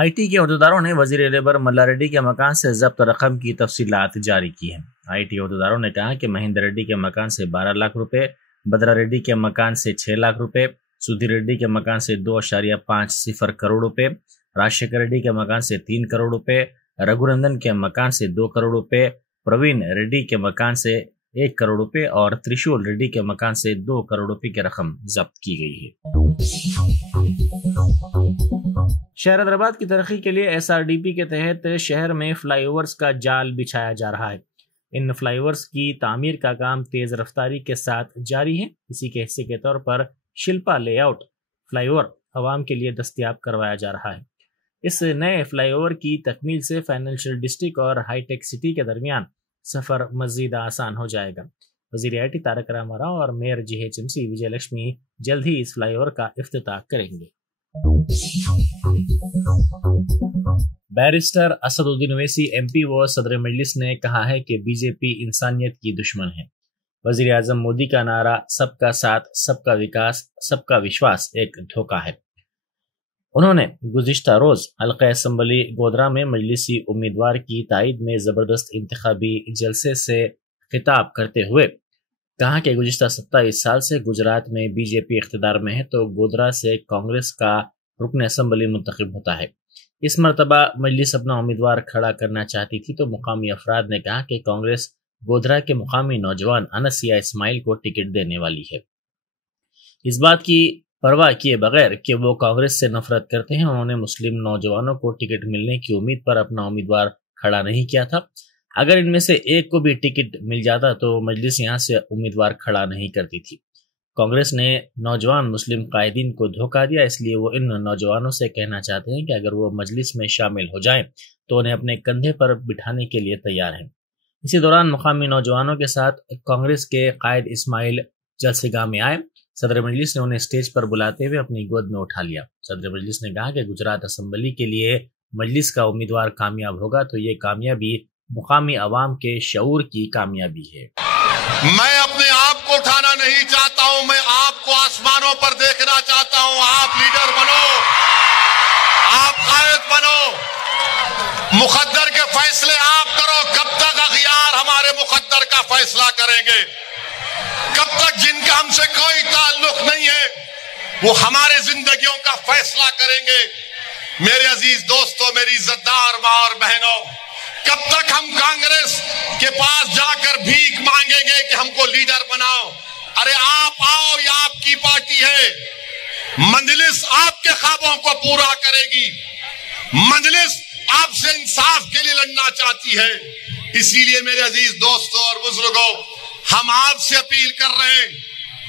I T के अहदेदारों ने वजीर लेबर मल्ला रेड्डी के मकान से जब्त रकम की तफसीलात जारी की हैं। आई टी अहदेदारों ने कहा कि महेंद्र रेड्डी के मकान से 12 लाख रुपए, बद्रा रेड्डी के मकान से 6 लाख रुपए, सुधीर रेड्डी के मकान से 2.50 करोड़ रुपए, राजशेखर रेड्डी के मकान से 3 करोड़ रुपए, रघुनंदन के मकान से 2 करोड़ रुपए, प्रवीण रेड्डी के मकान से 1 करोड़ रुपए और त्रिशूल रेड्डी के मकान से 2 करोड़ रुपए की रकम जब्त की गई है। शहर हैदराबाद की तरक्की के लिए SRDP के तहत शहर में फ्लाईओवर्स का जाल बिछाया जा रहा है। इन फ्लाईओवर्स की तामीर का काम तेज रफ्तारी के साथ जारी है। इसी के हिस्से के तौर पर शिल्पा लेआउट फ्लाईओवर आवाम के लिए दस्तयाब करवाया जा रहा है। इस नए फ्लाईओवर की तकमील से फाइनेंशियल डिस्ट्रिक्ट और हाईटेक सिटी के दरमियान सफर मजीद आसान हो जाएगा। वजीर IT तारक रामाराव और मेयर GHMC विजय लक्ष्मी जल्द ही इस फ्लाईओवर का इफ्तिताह करेंगे। बैरिस्टर असदुद्दीन ओवैसी MP व सदर मजलिस ने कहा है कि बीजेपी इंसानियत की दुश्मन है। वजीर आजम मोदी का नारा सबका साथ, सबका विकास, सबका विश्वास एक धोखा है। उन्होंने गुज़िश्ता रोज हल्का असम्बली गोधरा में मजलिसी उम्मीदवार की तायद में जबरदस्त इंतखाबी जलसे से खिताब करते हुए कहा कि गुज़िश्ता 27 साल से गुजरात में बीजेपी इख्तिदार में है तो गोधरा से कांग्रेस का रुकन असम्बली मुंतखब होता है। इस मरतबा मजलिस अपना उम्मीदवार खड़ा करना चाहती थी तो मुकामी अफराद ने कहा कि कांग्रेस गोधरा के मुकामी नौजवान अनसिया इस्माइल को टिकट देने वाली है। इस बात की परवाह किए बगैर कि वो कांग्रेस से नफरत करते हैं, उन्होंने मुस्लिम नौजवानों को टिकट मिलने की उम्मीद पर अपना उम्मीदवार खड़ा नहीं किया था। अगर इनमें से एक को भी टिकट मिल जाता तो मजलिस यहाँ से उम्मीदवार खड़ा नहीं करती थी। कांग्रेस ने नौजवान मुस्लिम कायदीन को धोखा दिया, इसलिए वो इन नौजवानों से कहना चाहते हैं कि अगर वो मजलिस में शामिल हो जाएं तो उन्हें अपने कंधे पर बिठाने के लिए तैयार हैं। इसी दौरान मुकामी नौजवानों के साथ कांग्रेस के कायद इस्माइल जलसेगाह में आए। सदर मजलिस ने उन्हें स्टेज पर बुलाते हुए अपनी गोद में उठा लिया। सदर मजलिस ने कहा कि गुजरात असम्बली के लिए मजलिस का उम्मीदवार कामयाब होगा तो ये कामयाबी मुकामी अवाम के शऊर की कामयाबी है। मैं अपने आप को उठाना नहीं चाहता हूं, मैं आपको आसमानों पर देखना चाहता हूं। आप लीडर बनो, आप कायद बनो, मुकद्दर के फैसले आप करो। कब तक अखियार हमारे मुकद्दर का फैसला करेंगे? कब तक जिनका हमसे कोई ताल्लुक नहीं है वो हमारे जिंदगियों का फैसला करेंगे? मेरे अजीज दोस्तों, मेरी इज्जतदार मां और बहनों, कब तक हम कांग्रेस के पास जाकर भीख मांगेंगे कि हमको लीडर बनाओ? अरे आप आओ, ये आपकी पार्टी है। मजलिस आपके ख्वाबों को पूरा करेगी। मजलिस आपसे इंसाफ के लिए लड़ना चाहती है। इसीलिए मेरे अजीज दोस्तों और बुजुर्गों, हम आपसे अपील कर रहे हैं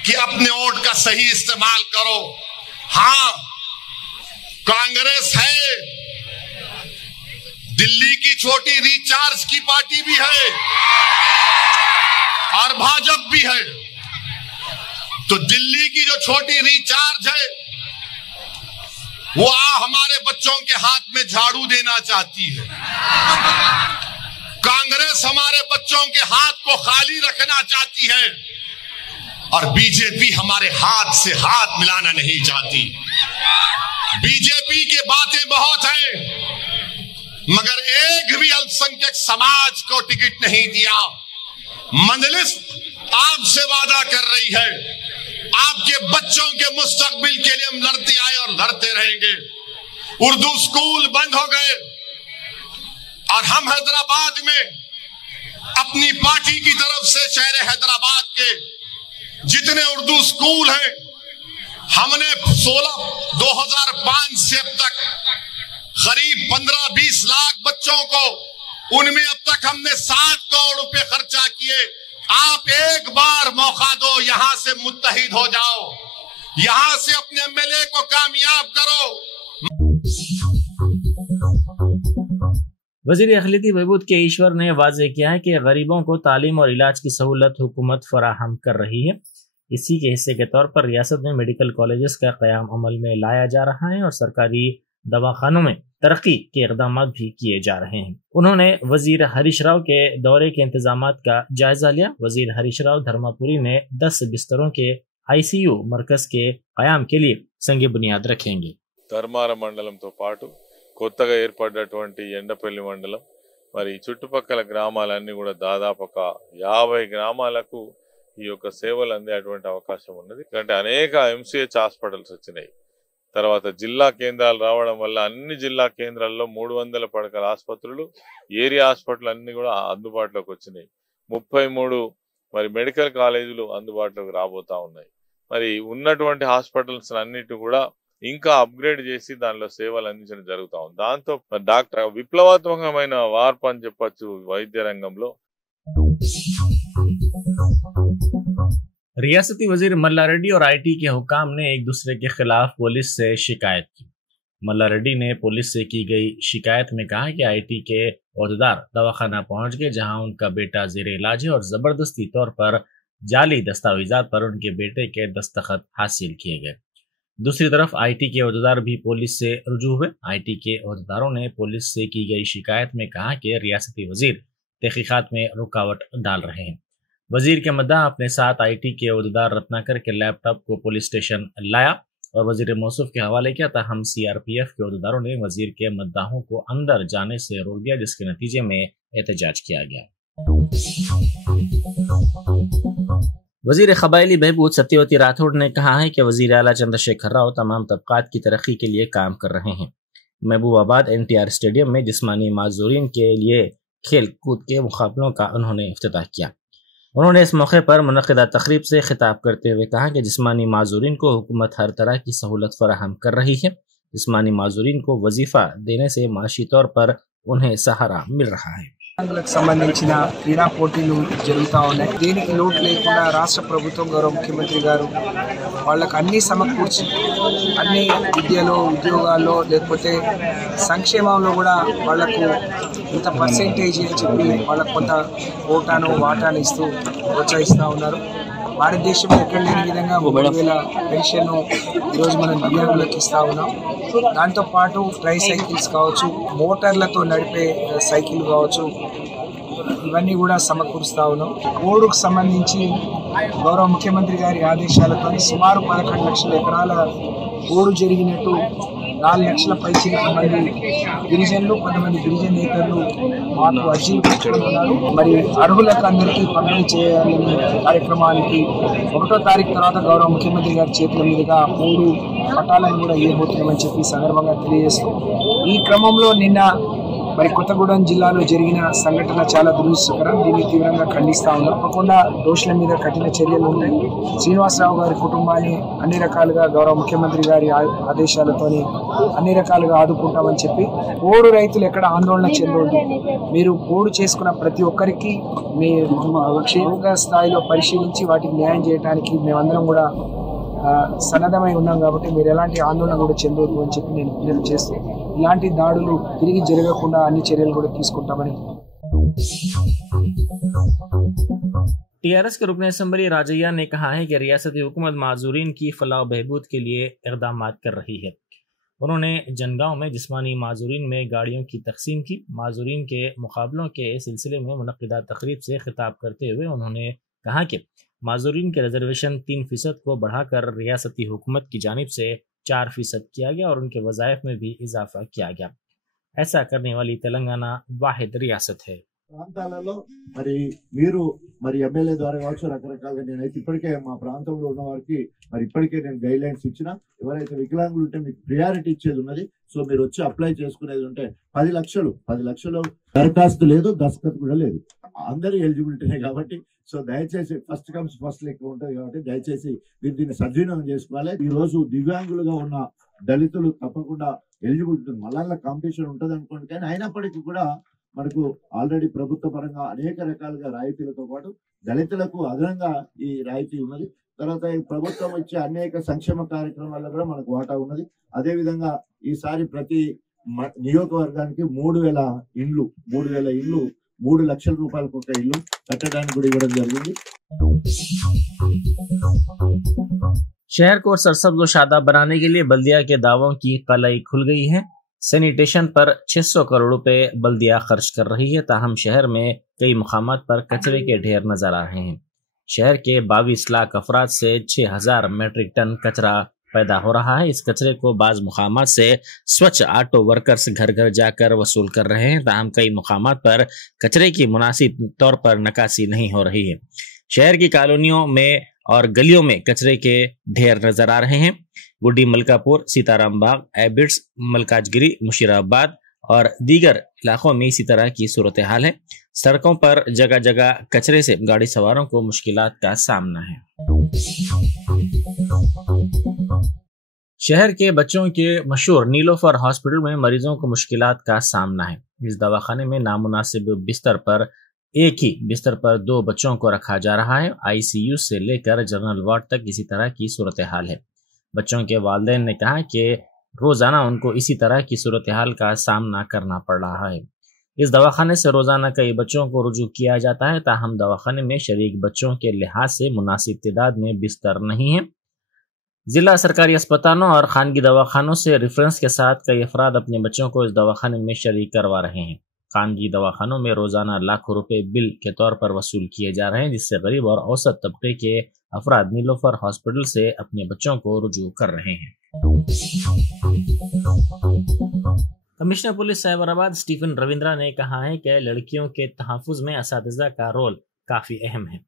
कि अपने वोट का सही इस्तेमाल करो। हाँ, कांग्रेस है, दिल्ली की छोटी रिचार्ज की पार्टी भी है और भाजपा भी है। तो दिल्ली की जो छोटी रिचार्ज है वो हमारे बच्चों के हाथ में झाड़ू देना चाहती है। कांग्रेस हमारे बच्चों के हाथ को खाली रखना चाहती है और बीजेपी हमारे हाथ से हाथ मिलाना नहीं चाहती। बीजेपी की बातें बहुत हैं मगर एक भी अल्पसंख्यक समाज को टिकट नहीं दिया। मजलिस आपसे वादा कर रही है, आपके बच्चों के मुस्तकबिल के लिए हम लड़ते आए और लड़ते रहेंगे। उर्दू स्कूल बंद हो गए और हम हैदराबाद में अपनी पार्टी की तरफ से शहर हैदराबाद के जितने उर्दू स्कूल हैं हमने 2005 से अब तक करीब 15-20 लाख बच्चों को, उनमें अब तक हमने 7 करोड़ रुपए खर्चा किए। आप एक बार मौका दो, यहां से मुत्तहिद हो जाओ, यहां से अपने MLA को कामयाब करो। वजीर अखिलती बहबूद के ईश्वर ने वाज़ेह किया है कि गरीबों को तालीम और इलाज की सहूलत हुकूमत फराहम कर रही है। इसी के हिस्से के तौर पर रियासत में मेडिकल कॉलेजेस का क़याम अमल में लाया जा रहा है और सरकारी दवाखानों में तरक्की के इक़दाम भी किए जा रहे हैं। उन्होंने वजीर हरीश राव के दौरे के इंतजामात का जायजा लिया। वजीर हरीश राव धर्मापुरी में 10 बिस्तरों के ICU मरकज के क़याम के लिए संग बुनियाद रखेंगे। ధర్మార మండలంతో పాటు కొత్తగా ఏర్పడ్డటువంటి ఎండపల్లి మండలం మరి చుట్టుపక్కల గ్రామాలన్నీ కూడా దాదాపు ఒక 50 గ్రామాలకు ఈ యొక్క సేవలు అందేటువంటి అవకాశం ఉన్నది. ఎందుకంటే అనేక MCH హాస్పిటల్స్ వచ్చినాయి. తర్వాత జిల్లా కేంద్రాలు రావడం వల్ల అన్ని జిల్లా కేంద్రాల్లో 300 పడకల ఆసుపత్రులు, ఏరియా హాస్పిటల్ అన్ని కూడా అందుబాటులోకి వచ్చినాయి. 33 మరి మెడికల్ కాలేజీలు అందుబాటులోకి రాబోతా ఉన్నాయి. మరి ఉన్నటువంటి హాస్పిటల్స్ అన్నిటి కూడా ఇంకా అప్గ్రేడ్ చేసి దానిలో సేవలు అందించడం జరుగుతూ ఉంది. దాంతో డాక్టర్ విప్లవాత్మకమైన మార్పు అని చెప్పొచ్చు వైద్య రంగంలో. रियासती वजीर मल्ला रेड्डी और IT के हुकाम ने एक दूसरे के खिलाफ पुलिस से शिकायत की। मल्ला रेड्डी ने पुलिस से की गई शिकायत में कहा कि IT के ओहदेदार दवाखाना पहुंच गए जहां उनका बेटा जेर इलाज है और जबरदस्ती तौर पर जाली दस्तावेजात पर उनके बेटे के दस्तखत हासिल किए गए। दूसरी तरफ IT के ओहदेदार भी पुलिस से रुजू हुए। IT के ओहदेदारों ने पुलिस से की गई शिकायत में कहा कि रियासती वजीर तहकीकात में रुकावट डाल रहे हैं। वजीर के मद्दा अपने साथ IT के ओहदेदार रत्नाकर के लैपटॉप को पुलिस स्टेशन लाया और वजीर मौसूफ के हवाले किया। ताहम CRPF के ओहदेदारों ने वजीर के मद्दाहों को अंदर जाने से रोक दिया, जिसके नतीजे में एहतजाज किया गया। वजीर क़बायली बहबूद सत्यवती राठौड़ ने कहा है कि वजीर आला चंद्रशेखर राव तमाम तबकात की तरक्की के लिए काम कर रहे हैं। महबूबाबाद NTR स्टेडियम में जिस्मानी माजूरीन के लिए खेल कूद के मुकाबलों का उन्होंने इफ्तिताह किया। उन्होंने इस मौके पर मुनक़िदा तकरीब से खिताब करते हुए कहा कि जिस्मानी माजूरीन को हुकूमत हर तरह की सहूलत फराहम कर रही है। जिस्मानी माजूरीन को वजीफा देने से माशी तौर पर उन्हें सहारा मिल रहा है। సంబంధించిన క్రీడా పోటీలు జరుగుతూ ఉన్నాయి. దీనికి లోటు లేకుండా రాష్ట్ర ప్రభుత్వం గౌరవ ముఖ్యమంత్రి గారు వాళ్ళకు అన్ని సమకూర్చి అన్ని విద్యలో, ఉద్యోగాల్లో లేకపోతే సంక్షేమంలో కూడా వాళ్లకు ఇంత పర్సెంటేజ్ అని చెప్పి వాళ్ళకు కొంత కోటాను వాటాను ఇస్తూ ప్రోత్సహిస్తూ ఉన్నారు. భారతదేశంలో ఎక్కడ లేని విధంగా 3000 పెన్షన్ ఈరోజు మనం దివ్యాంగులకు ఇస్తూ ఉన్నాం. దాంతోపాటు ట్రై సైకిల్స్ కావచ్చు, మోటార్లతో నడిపే సైకిల్ కావచ్చు, ఇవన్నీ కూడా సమకూరుస్తూ ఉన్నాం. కోడుకు సంబంధించి గౌరవ ముఖ్యమంత్రి గారి ఆదేశాలతో సుమారు 11 లక్షల ఎకరాల కోడు జరిగినట్టు 4 లక్షల పైచిలకు మంది గిరిజనులు, కొంతమంది గిరిజనేతరులు మాకు అర్జీలు పెట్టుకుంటున్నారు. మరి అర్హులకు అందరికీ పంపిణీ చేయాలనే కార్యక్రమానికి 1వ తారీఖు తర్వాత గౌరవ ముఖ్యమంత్రి గారి చేతుల మీదుగా 3 పట్టాలను కూడా ఇవ్వబోతున్నామని చెప్పి సందర్భంగా తెలియజేస్తూ, ఈ క్రమంలో నిన్న మరి కొత్తగూడెం జిల్లాలో జరిగిన సంఘటన చాలా దురదృష్టకరం. దీన్ని తీవ్రంగా ఖండిస్తూ ఉన్నాం. తప్పకుండా దోషుల మీద కఠిన చర్యలు ఉన్నాయి. శ్రీనివాసరావు గారి కుటుంబాన్ని అన్ని రకాలుగా గౌరవ ముఖ్యమంత్రి గారి ఆదేశాలతోని అన్ని రకాలుగా ఆదుకుంటామని చెప్పి, పోడు రైతులు ఎక్కడ ఆందోళన చెందొద్దు. మీరు పోడు చేసుకున్న ప్రతి ఒక్కరికి మీ క్షేత్ర స్థాయిలో పరిశీలించి వాటికి న్యాయం చేయడానికి మేమందరం కూడా సన్నద్ధమై ఉన్నాం. కాబట్టి మీరు ఎలాంటి ఆందోళన కూడా చెందొద్దు అని చెప్పి నేను విజ్ఞప్తి చేస్తూ, ఇలాంటి దాడులు తిరిగి జరగకుండా అన్ని చర్యలు కూడా తీసుకుంటామని. TRS के रुकन असम्बली राजैया ने कहा है कि रियासती हुकूमत माजूरीन की फलाह बहबूद के लिए इक़दाम कर रही है। उन्होंने जनगांव में जिस्मानी माजूरीन में गाड़ियों की तकसीम की। माजूरीन के मुकाबलों के सिलसिले में मुनक़िदा तकरीब से खिताब करते हुए उन्होंने कहा कि माजूरीन के रिजर्वेशन 3% को बढ़ाकर रियासती हुकूमत की जानिब से 4% किया गया और उनके वज़ाइफ में भी इजाफा किया गया। ऐसा करने वाली तेलंगाना वाहिद रियासत है। ప్రాంతాలలో మీరు ఎమ్మెల్యే ద్వారా కావచ్చు, రకరకాలుగా నేనైతే ఇప్పటికే మా ప్రాంతంలో ఉన్న వారికి ఇప్పటికే నేను గైడ్ లైన్స్ ఇచ్చిన, ఎవరైతే వికలాంగులు ఉంటే మీకు ప్రియారిటీ ఇచ్చేది ఉన్నది. సో మీరు వచ్చి అప్లై చేసుకునేది ఉంటే 10 లక్షలు దరఖాస్తు లేదు, దస్తఖత్ కూడా లేదు, అందరూ ఎలిజిబిలిటీనే. కాబట్టి సో దయచేసి ఫస్ట్ కమ్స్ ఫస్ట్ లెక్క ఉంటుంది. కాబట్టి దయచేసి మీరు దీన్ని సద్వినియోగం చేసుకోవాలి. ఈ రోజు దివ్యాంగులుగా ఉన్న దళితులు తప్పకుండా ఎలిజిబిలిటీ ఉంటుంది. మళ్ళా కాంపిటీషన్ ఉంటుంది అనుకోండి, కానీ అయినప్పటికీ కూడా మనకు ఆల్రెడీ ప్రభుత్వ పరంగా అనేక రకాలుగా రాయితీలతో పాటు దళితులకు అదనంగా ఈ రాయితీ ఉన్నది. తర్వాత ఈ ప్రభుత్వం ఇచ్చే అనేక సంక్షేమ కార్యక్రమాల్లో కూడా మనకు వాటా ఉన్నది. అదే విధంగా ఈసారి ప్రతి నియోజకవర్గానికి 3000 ఇండ్లు 3 లక్షల రూపాయలకు ఒక ఇల్లు కట్టడానికి కూడా ఇవ్వడం జరిగింది. शहर को सरसब्ज व शादाब बनाने के लिए बल्दिया के दावों की कलाई खुल गई है। सैनिटेशन पर 600 करोड़ रुपए बल्दिया खर्च कर रही है। ताहम शहर में कई मुकामात पर कचरे के ढेर नजर आ रहे हैं। शहर के 22 लाख अफराद से 6000 मेट्रिक टन कचरा पैदा हो रहा है। इस कचरे को बाज मुकामात से स्वच्छ ऑटो वर्कर्स घर घर जाकर वसूल कर रहे हैं, ताहम कई मुकामात पर कचरे की मुनासिब तौर पर नकासी नहीं हो रही है। शहर की कॉलोनियों में और गलियों में कचरे के ढेर नजर आ रहे हैं। गुड्डी मलकापुर, सीताराम बाग, एबिट्स, मलकाजगिरी, मुशीराबाद और दीगर इलाकों में इसी तरह की सूरत हाल है। सड़कों पर जगह जगह कचरे से गाड़ी सवारों को मुश्किलात का सामना है। शहर के बच्चों के मशहूर नीलोफर हॉस्पिटल में मरीजों को मुश्किलात का सामना है। इस दवाखाने में नामुनासिब बिस्तर पर एक ही बिस्तर पर 2 बच्चों को रखा जा रहा है। आईसीयू से लेकर जनरल वार्ड तक इसी तरह की सूरत हाल है। बच्चों के वालिदैन ने कहा कि रोजाना उनको इसी तरह की सूरत हाल का सामना करना पड़ रहा है। इस दवाखाने से रोजाना कई बच्चों को रुजू किया जाता है, ताहम दवाखाने में शरीक बच्चों के लिहाज से मुनासिब तादाद में बिस्तर नहीं है। जिला सरकारी अस्पतालों और खानगी दवाखानों से रेफरेंस के साथ कई अफराद अपने बच्चों को इस दवाखाने में शरीक करवा रहे हैं। खानगी दवाखानों में रोजाना लाखों रुपए बिल के तौर पर वसूल किए जा रहे हैं, जिससे गरीब और औसत तबके के अफराद नीलोफर हॉस्पिटल से अपने बच्चों को रुजू कर रहे हैं। Commissioner police Cyberabad Stephen Ravindra ने कहा है कि लड़कियों के तहफ़्फ़ुज़ में असातिज़ा का रोल काफ़ी अहम है।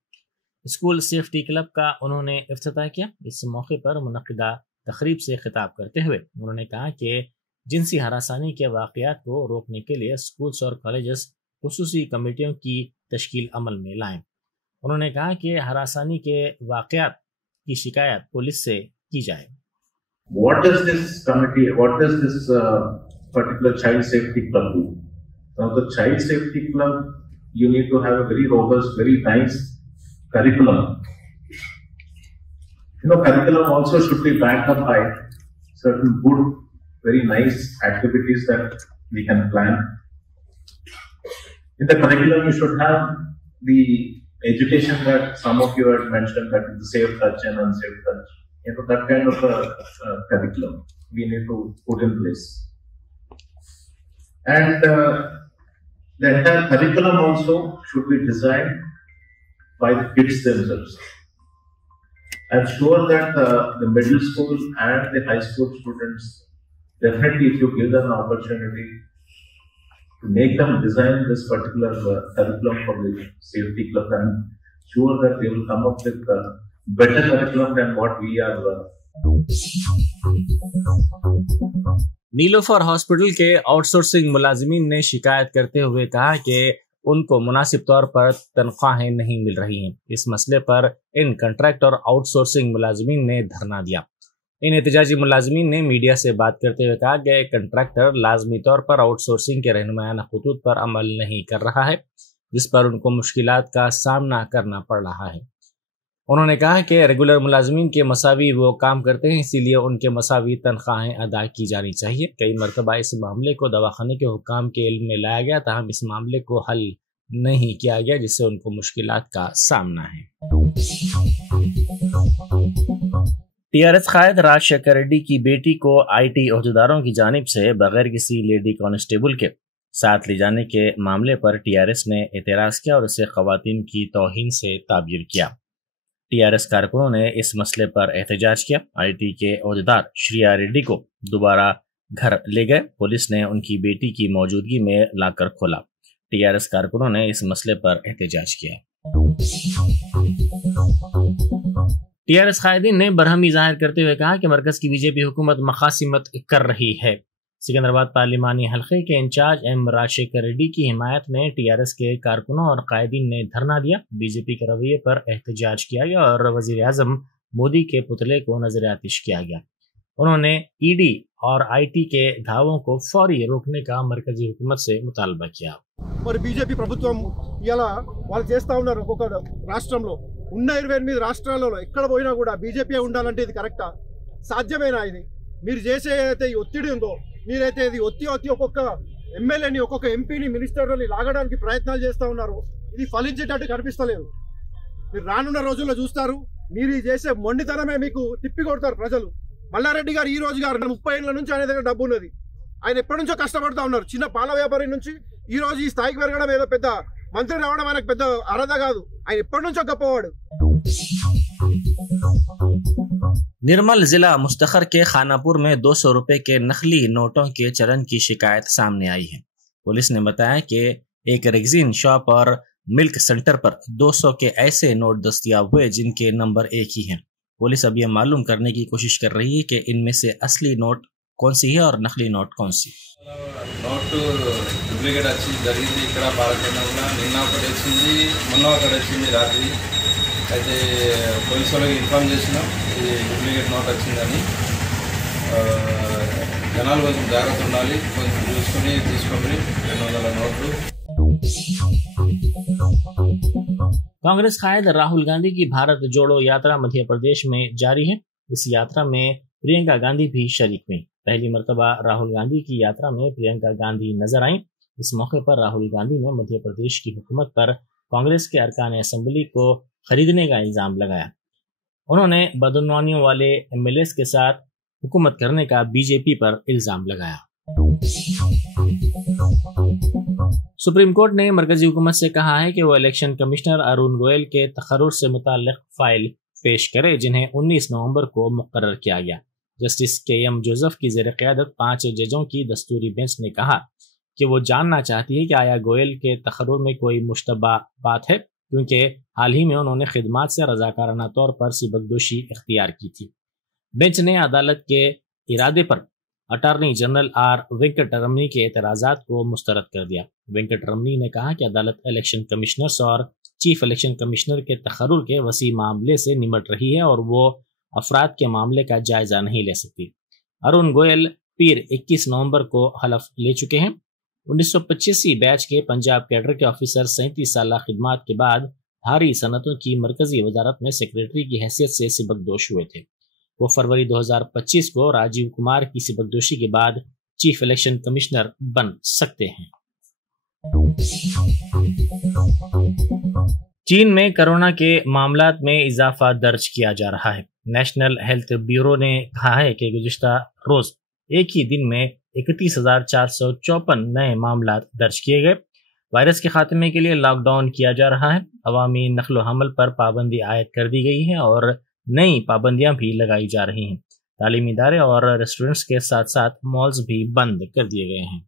स्कूल सेफ्टी क्लब का उन्होंने इफ्तिताह किया। इस मौके पर मुनक़िदा तकरीब से खिताब करते हुए उन्होंने कहा कि जिनसी हरासानी के वाक़यात को रोकने के लिए स्कूल्स और कॉलेजेस खुसूसी कमेटियों की तश्कील अमल में लाएं। उन्होंने कहा कि हरासानी के वाक़यात की शिकायत पुलिस से की जाए। What does this committee, what does this particular child safety club do? Now the child safety club, you need to have a very robust, very nice curriculum. Curriculum also should be backed up by certain good, very nice activities that we can plan. In the curriculum, you should have the education that some of you had mentioned, that is the safe touch and unsafe touch. That kind of a curriculum we need to put in place. And the entire curriculum also should be designed by the kids themselves. I'm sure that the middle school and the high school students, definitely if you give them an opportunity to make them design this particular curriculum for the safety club, I'm sure that they will come up with better curriculum than what we are Niloufer hospital के outsourcing मुलाजिमीन ने शिकायत करते हुए कहा कि उनको मुनासिब तौर पर तनख्वाहें नहीं मिल रही हैं। इस मसले पर इन कंट्रैक्ट और आउटसोर्सिंग मुलाजिमीन ने धरना दिया। इन एहतजाजी मुलाजिमीन ने मीडिया से बात करते हुए कहा कि कंट्रैक्टर लाजमी तौर पर आउटसोर्सिंग के रहनुमायाना खतूत पर अमल नहीं कर रहा है, जिस पर उनको मुश्किलात का सामना करना पड़ रहा है। उन्होंने कहा कि रेगुलर मुलाजमीन के मसावी वो काम करते हैं, इसीलिए उनके मसावी तनख्वाहें अदा की जानी चाहिए। कई मरतबा इस मामले को दवाखाने के हुक्काम के इल्म में लाया गया, ताहम इस मामले को हल नहीं किया गया, जिससे उनको मुश्किलात का सामना है। टीआरएस कायद राजशेखर रेड्डी की बेटी को आईटी ओहदेदारों की जानिब से बगैर किसी लेडी कांस्टेबल के साथ ले जाने के मामले पर टीआरएस ने एतराज़ किया और इसे ख़वातीन की तौहीन से ताबीर किया। टीआरएस कारकुनों ने इस मसले पर एहतजाज किया। आईटी के ओहदेदार श्रिया रेड्डी को दोबारा घर ले गए। पुलिस ने उनकी बेटी की मौजूदगी में लाकर खोला। टीआरएस कारकुनों ने इस मसले पर एहतजाज किया। टीआरएस कायदीन ने बरहमी जाहिर करते हुए कहा कि मरकज की बीजेपी हुकूमत मखासिमत कर रही है। सिकंदराबाद पार्लिमानी हल्के के इंचार्ज एम राजशेखर रेड्डी की हिमायत में टीआरएस के कारकुनों और कायदीन ने धरना दिया। बीजेपी के रवैये पर एहतजाज किया गया और वजीर आजम मोदी के पुतले को नजर आतिश किया गया। उन्होंने ईडी और आईटी के धावों को फौरी रोकने का मरकजी हुकूमत से मुतालबा किया। మరి బీజేపీ ప్రభుత్వం ఇలా వాళ్ళు చేస్తూ ఉన్నారు। ఒక్కొక్క రాష్ట్రంలో ఉన్న 28 రాష్ట్రాలలో ఎక్కడ పోయినా కూడా బీజేపీ ఉండాలంటే ఇది కరెక్టా? సాధ్యమేనా? ఇది మీరు చేసే ఏదైతే ఈ ఒత్తిడి ఉందో, మీరైతే ఇది ఒత్తి ఒక్కొక్క ఎమ్మెల్యేని ఒక్కొక్క ఎంపీని మినిస్టర్ని లాగడానికి ప్రయత్నాలు చేస్తూ ఉన్నారు, ఇది ఫలించేటట్టు కనిపిస్తలేదు। మీరు రానున్న రోజుల్లో చూస్తారు, మీరు చేసే మొండితనమే మీకు తిప్పి కొడతారు ప్రజలు। మల్లారెడ్డి గారు ఈ రోజు గారు 30 ఏళ్ల నుంచి ఆయన దగ్గర డబ్బు ఉన్నది, ఆయన ఎప్పటి నుంచో కష్టపడుతూ ఉన్నారు। చిన్న పాల వ్యాపారి నుంచి ఈ రోజు ఈ స్థాయికి పెరగడం ఏదో పెద్ద మంత్రి రావడం ఆయనకు పెద్ద అర్హత కాదు, ఆయన ఎప్పటి నుంచో గొప్పవాడు। निर्मल जिला मुस्तखर के खानापुर में 200 रुपए के नकली नोटों के चलन की शिकायत सामने आई है। पुलिस ने बताया कि एक रेगजीन शॉप और मिल्क सेंटर पर 200 के ऐसे नोट दस्तयाब हुए जिनके नंबर एक ही हैं। पुलिस अब यह मालूम करने की कोशिश कर रही है कि इनमें से असली नोट कौन सी है और नकली नोट कौन सी। నోటు డూప్లికేట్ వచ్చి జరిగింది ఇక్కడ పాలకొండలో నిన్న ఒకటి వచ్చింది మొన్న ఒకటి వచ్చింది రాత్రి అయితే పోలీసు వాళ్ళకి ఇన్ఫార్మ్ చేసినాం ఇది డూప్లికేట్ నోట్ వచ్చిందని జనాలు కొంచెం జాగ్రత్త ఉండాలి కొంచెం చూసుకుని తీసుకోండి 200 నోట్లు। कांग्रेस कायद राहुल गांधी की भारत जोड़ो यात्रा मध्य प्रदेश में जारी है। इस यात्रा में प्रियंका गांधी भी शरीक हुई। पहली मर्तबा राहुल गांधी की यात्रा में प्रियंका गांधी नजर आई। इस मौके पर राहुल गांधी ने मध्य प्रदेश की हुकूमत पर कांग्रेस के अरकान असेंबली को खरीदने का इल्जाम लगाया। उन्होंने बदनवानियों वाले एमएलए के साथ हुकूमत करने का बीजेपी पर इल्जाम लगाया। सुप्रीम कोर्ट ने मरकजी हुकूमत से कहा है कि वो इलेक्शन कमिश्नर अरुण गोयल के तकर्रुर से मुताल्लिक फाइल पेश करे जिन्हें 19 नवंबर को मुकर्रर किया गया। जस्टिस KM जोसेफ की ज़ेर क़यादत 5 जजों की दस्तूरी बेंच ने कहा कि वो जानना चाहती है कि आया गोयल के तकर्रुर में कोई मुश्तबा बात है, क्योंकि हाल ही में उन्होंने खिदमात से रजाकाराना तौर पर सिबकदोशी इख्तियार की थी। बेंच ने अदालत के इरादे पर अटॉर्नी जनरल R वेंकटरमनी के एतराज़ात को मुस्तरद कर दिया। वेंकटरमनी ने कहा कि अदालत इलेक्शन कमिश्नर्स और चीफ इलेक्शन कमिश्नर के तकर्रुर के वसी मामले से निमट रही है और वो अफराद के मामले का जायजा नहीं ले सकती। अरुण गोयल पीर 21 नवंबर को हलफ ले चुके हैं। 1985 बैच के पंजाब कैडर के ऑफिसर 37 साल खिदमात के बाद भारी सनतों की मरकजी वजारत में सेक्रेटरी की हैसियत से सिबकदोश हुए थे। वो फरवरी 2025 को राजीव कुमार की सिबकदोशी के बाद चीफ इलेक्शन कमिश्नर बन सकते हैं। चीन में कोरोना के मामलात में इजाफा दर्ज किया जा रहा है। नेशनल हेल्थ ब्यूरो ने कहा है कि गुज़िश्ता रोज एक ही दिन में 31,454 नए मामलात दर्ज किए गए। वायरस के खात्मे के लिए लॉकडाउन किया जा रहा है। अवामी नक्ल हमल पर पाबंदी आयद कर दी गई है और नई पाबंदियां भी लगाई जा रही हैं। तालीमी इदारे और रेस्टोरेंट्स के साथ साथ मॉल्स भी बंद कर दिए गए हैं।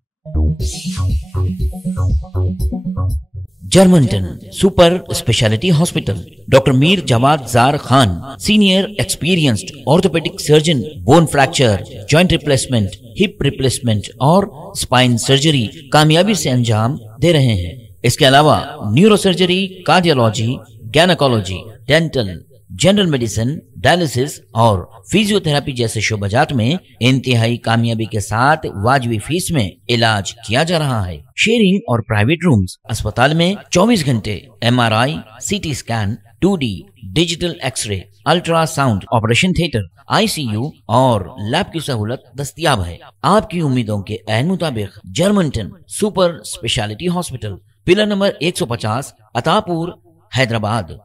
Germanten super speciality hospital, doctor Mir Jawad Zar Khan, senior experienced orthopaedic surgeon, bone fracture, joint replacement, hip replacement और स्पाइन सर्जरी कामयाबी से अंजाम दे रहे हैं। इसके अलावा neuro surgery, cardiology, gynaecology, dental, general medicine, dialysis और फिजियोथेरेपी जैसे शोबाजात में इंतहाई कामयाबी के साथ वाजिबी फीस में इलाज किया जा रहा है। शेयरिंग और प्राइवेट रूम्स, अस्पताल में 24 घंटे MRI, CT scan, 2D digital X-ray, ultrasound, operation theatre, ICU और लैब की सहूलत दस्तयाब है। आपकी उम्मीदों के ऐन मुताबिक Germanten super speciality hospital, pillar number 150, Attapur, Hyderabad.